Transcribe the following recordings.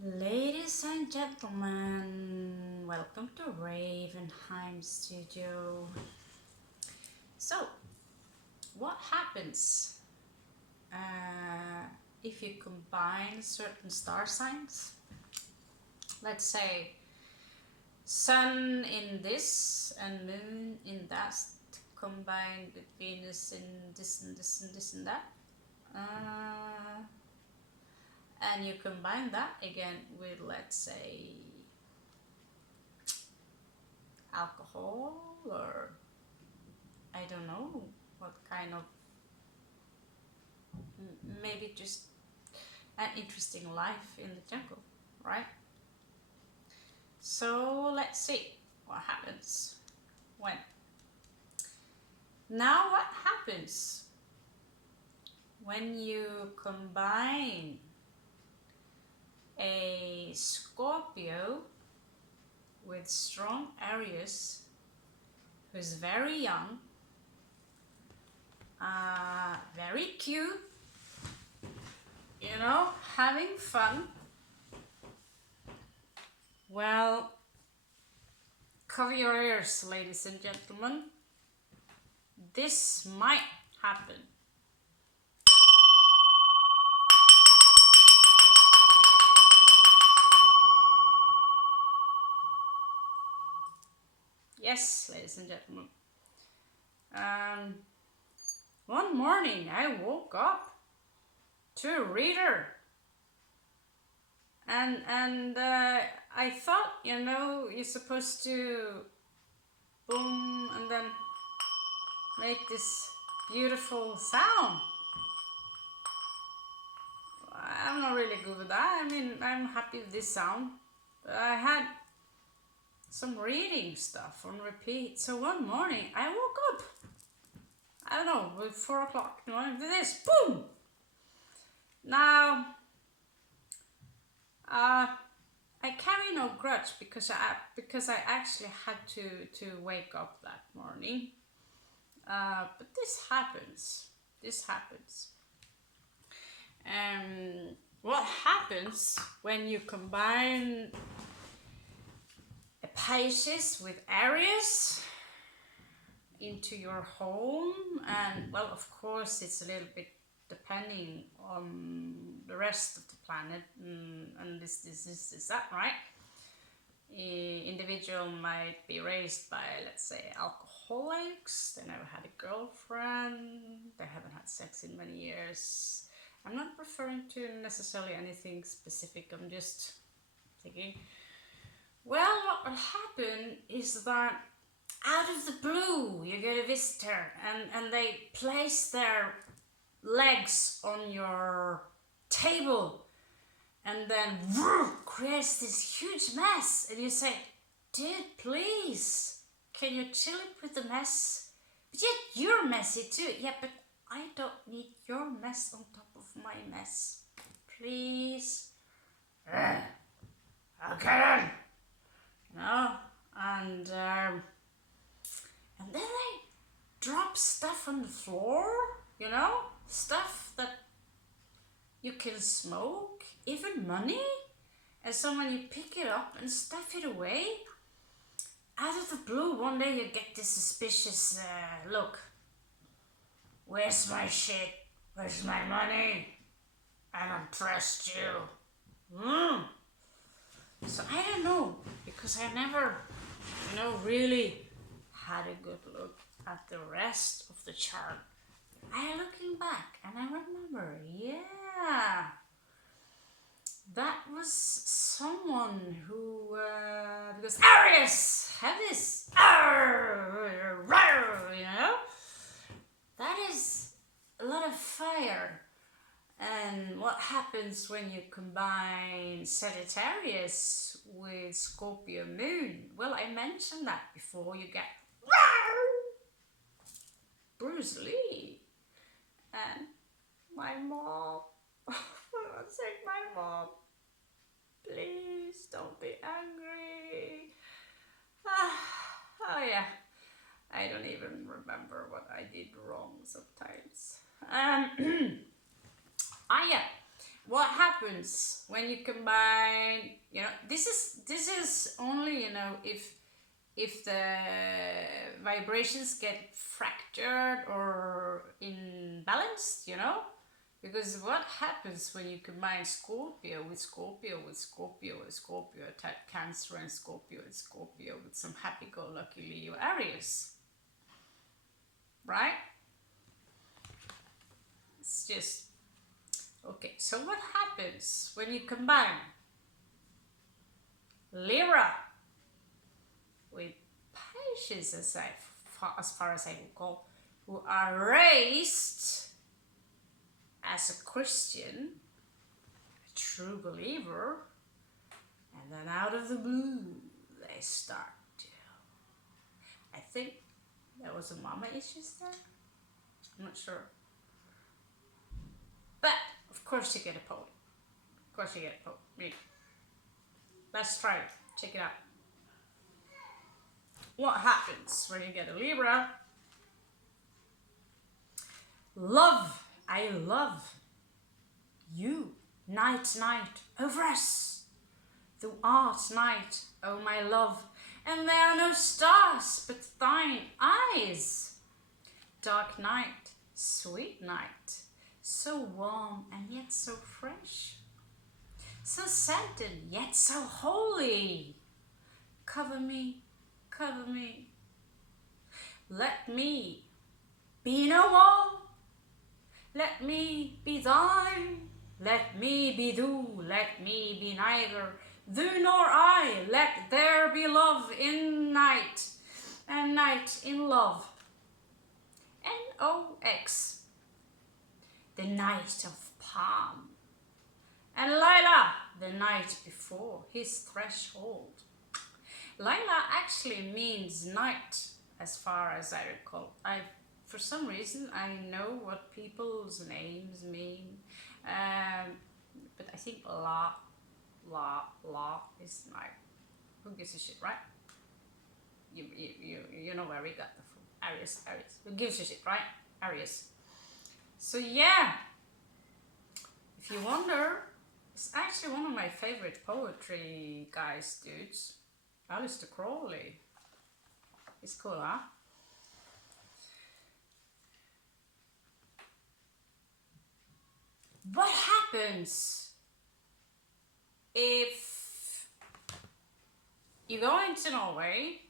Ladies and gentlemen, welcome to Ravenheim Studio. So, what happens if you combine certain star signs? Let's say Sun in this and Moon in that, combined with Venus in this and this and this and that. And you combine that again with, let's say, alcohol, or I don't know what kind of, maybe just an interesting life in the jungle, right? So let's see what happens when. Now, what happens when you combine a Scorpio with strong Aries, who's very young, very cute, having fun? Well, cover your ears, ladies and gentlemen. This might happen. Yes, ladies and gentlemen. One morning I woke up to a reader, and I thought, you're supposed to boom and then make this beautiful sound. I'm not really good with that. I mean, I'm happy with this sound, but I had some reading stuff on repeat. So one morning I woke up, I don't know, with 4 o'clock in the morning, this boom. Now, I carry no grudge because I actually had to wake up that morning. But this happens. What happens when you combine a Pisces with Aries into your home? And well, of course, it's a little bit depending on the rest of the planet, and this that, right? Individual might be raised by, let's say, alcoholics. They never had a girlfriend, they haven't had sex in many years. I'm not referring to necessarily anything specific, I'm just thinking, well, what will happen is that out of the blue you get a visitor, and they place their legs on your table and then creates this huge mess, and you say, dude, please, can you chill it with the mess? But yet you're messy too. Yeah, but I don't need your mess on top of my mess, please. Okay then. And then they drop stuff on the floor, stuff that you can smoke, even money. And so when you pick it up and stuff it away, out of the blue, one day you get this suspicious look. Where's my shit? Where's my money? I don't trust you. So I don't know, because I never, really had a good look at the rest of the chart. I'm looking back and I remember, yeah, that was someone who, because Aries have this, that is a lot of fire. And what happens when you combine Sagittarius with Scorpio moon? Well, I mentioned that before. You get Bruce Lee and my mom. For God's sake, my mom, please don't be angry. Oh yeah, I don't even remember what I did wrong sometimes. Yeah. what happens when you combine, you know, this is only, you know, if the vibrations get fractured or imbalanced, you know, because what happens when you combine Scorpio with Scorpio with Scorpio with Scorpio, attack Cancer and Scorpio with some happy-go-lucky Leo Aries, right? It's just okay. So what happens when you combine Libra with Pisces, as far as I recall, who are raised as a Christian, a true believer, and then out of the blue they start to, I think there was a mama issues there, I'm not sure, but of course you get a poet, of course you get a poet. Me. Let's try it, check it out. What happens when you get a Libra? Love, I love you, night, over us. Thou art night, oh my love, and there are no stars but thine eyes. Dark night, sweet night, so warm and yet so fresh, so scented yet so holy. Cover me, let me be no more. Let me be thine, let me be thou, let me be neither thou nor I. Let there be love in night, and night in love. NOX, the night of Palm, and Lila, the night before his threshold. Lila actually means night, as far as I recall. For some reason, I know what people's names mean, but I think La is night. Who gives a shit, right? You know where we got the from. Aries. Who gives a shit, right? Aries. So yeah, if you wonder, it's actually one of my favorite poetry guys, dudes. Aleister Crowley. It's cool, huh? What happens if you go into Norway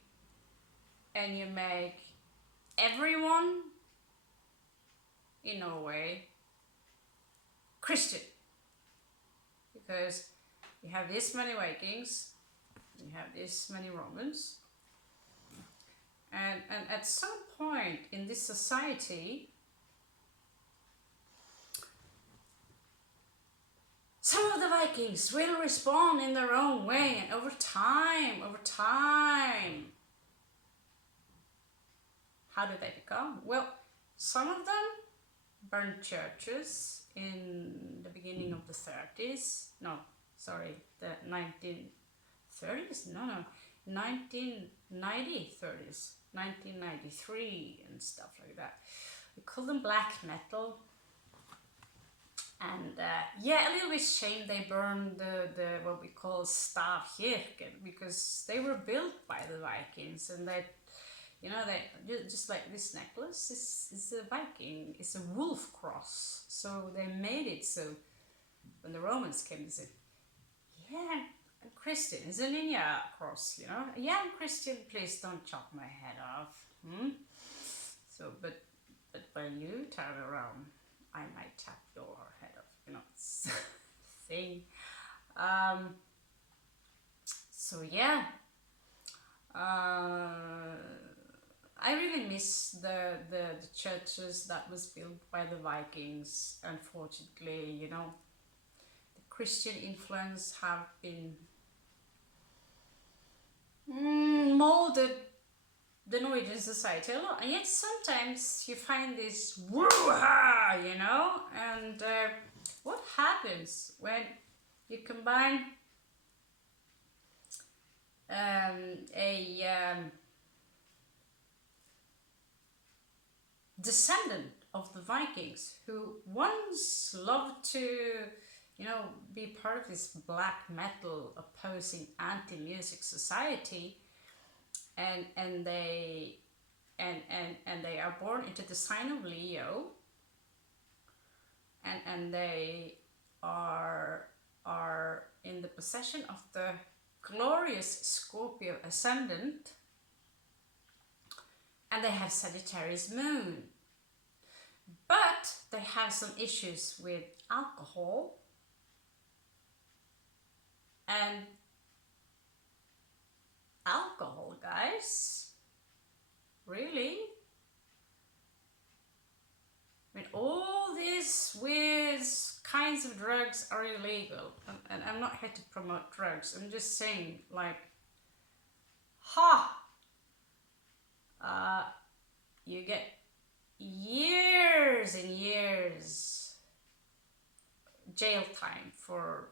and you make everyone in Norway Christian? Because you have this many Vikings, you have this many Romans, and at some point in this society, some of the Vikings will respond in their own way, and over time, how do they become? Well, some of them burned churches in the beginning of the 30s. No, sorry, the 1930s? No, 1930s, 1993 and stuff like that. We call them black metal. And yeah, a little bit shame they burned the what we call stavkirken, because they were built by the Vikings, and they, you know, they just like this necklace is a Viking, it's a wolf cross. So they made it so when the Romans came, they said, yeah, I'm Christian, it's a linear cross, you know. Yeah, I'm Christian, please don't chop my head off. So, but when you turn around, I might chop your head off, you know, it's a thing. So yeah, I really miss the churches that was built by the Vikings. Unfortunately, you know, the Christian influence have been molded the Norwegian society a lot, and yet sometimes you find this woo-ha, you know, and what happens when you combine a descendant of the Vikings who once loved to be part of this black metal opposing anti-music society, and they are born into the sign of Leo, and they are in the possession of the glorious Scorpio ascendant, and they have Sagittarius moon, but they have some issues with alcohol. And alcohol, guys, really? I mean, all these weird kinds of drugs are illegal, and I'm not here to promote drugs. I'm just saying, like, you get years and years jail time for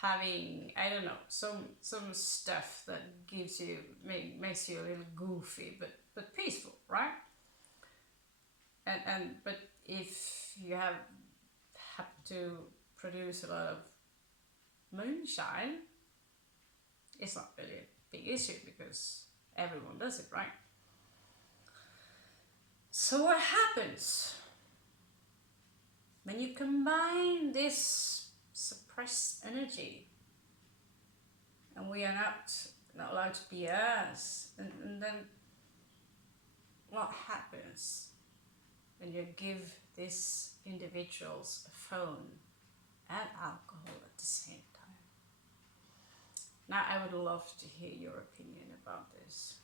having, I don't know, some stuff that gives you, makes you a little goofy, but peaceful, right? But if you happen to produce a lot of moonshine, it's not really a big issue because everyone does it, right? So what happens when you combine this suppressed energy, and we are not allowed to be us, and then what happens when you give these individuals a phone and alcohol at the same time? Now I would love to hear your opinion about this.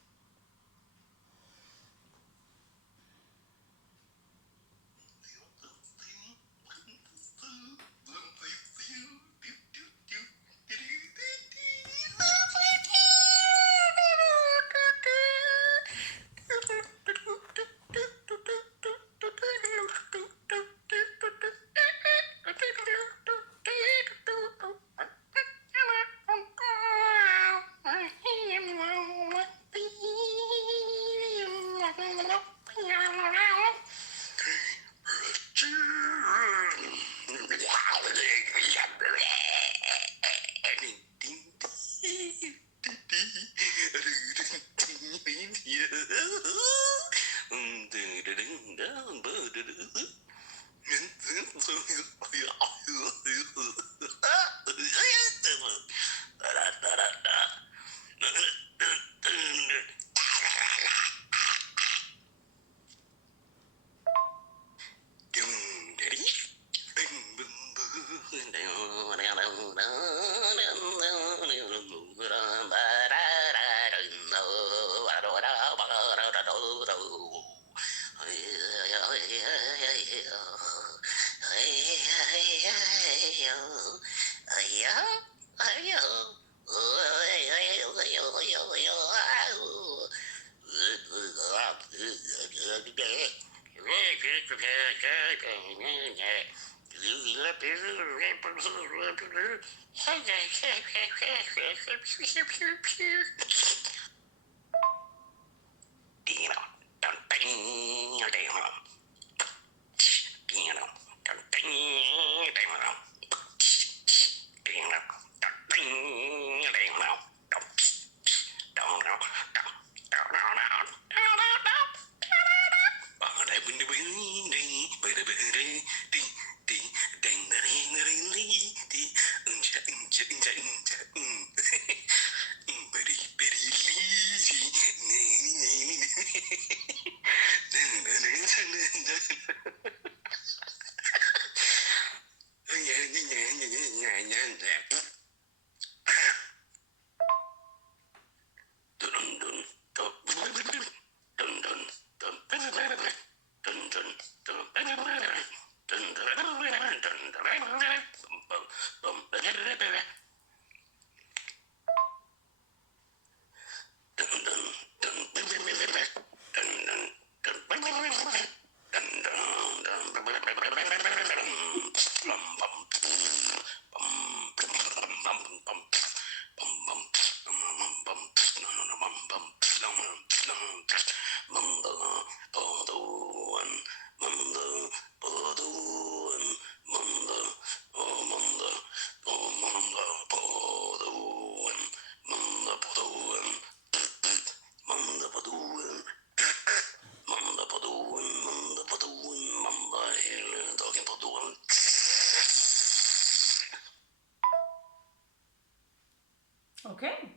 Okay.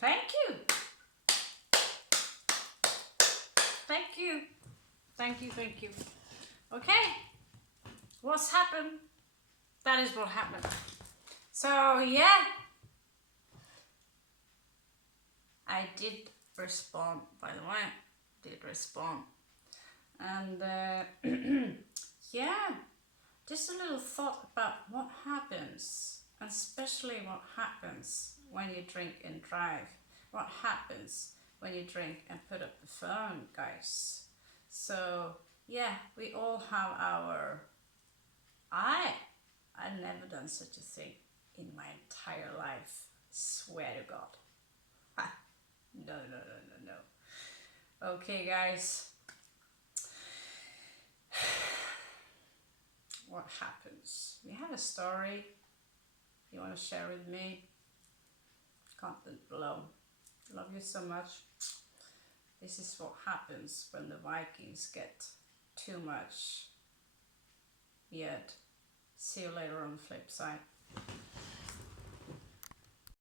Thank you. Thank you. Thank you, thank you. Okay. What's happened? That is what happened. So, yeah. I did respond, by the way. Did respond. And, yeah. Just a little thought about what happens, and especially what happens when you drink and drive. What happens when you drink and put up the phone, guys. So, yeah, we all have our... I've never done such a thing in my entire life. Swear to God. Ha. No, no, no, no, no. Okay, guys. What happens? We have a story you want to share with me. Comment below. Love you so much. This is what happens when the Vikings get too much. Yet, see you later on the flip side.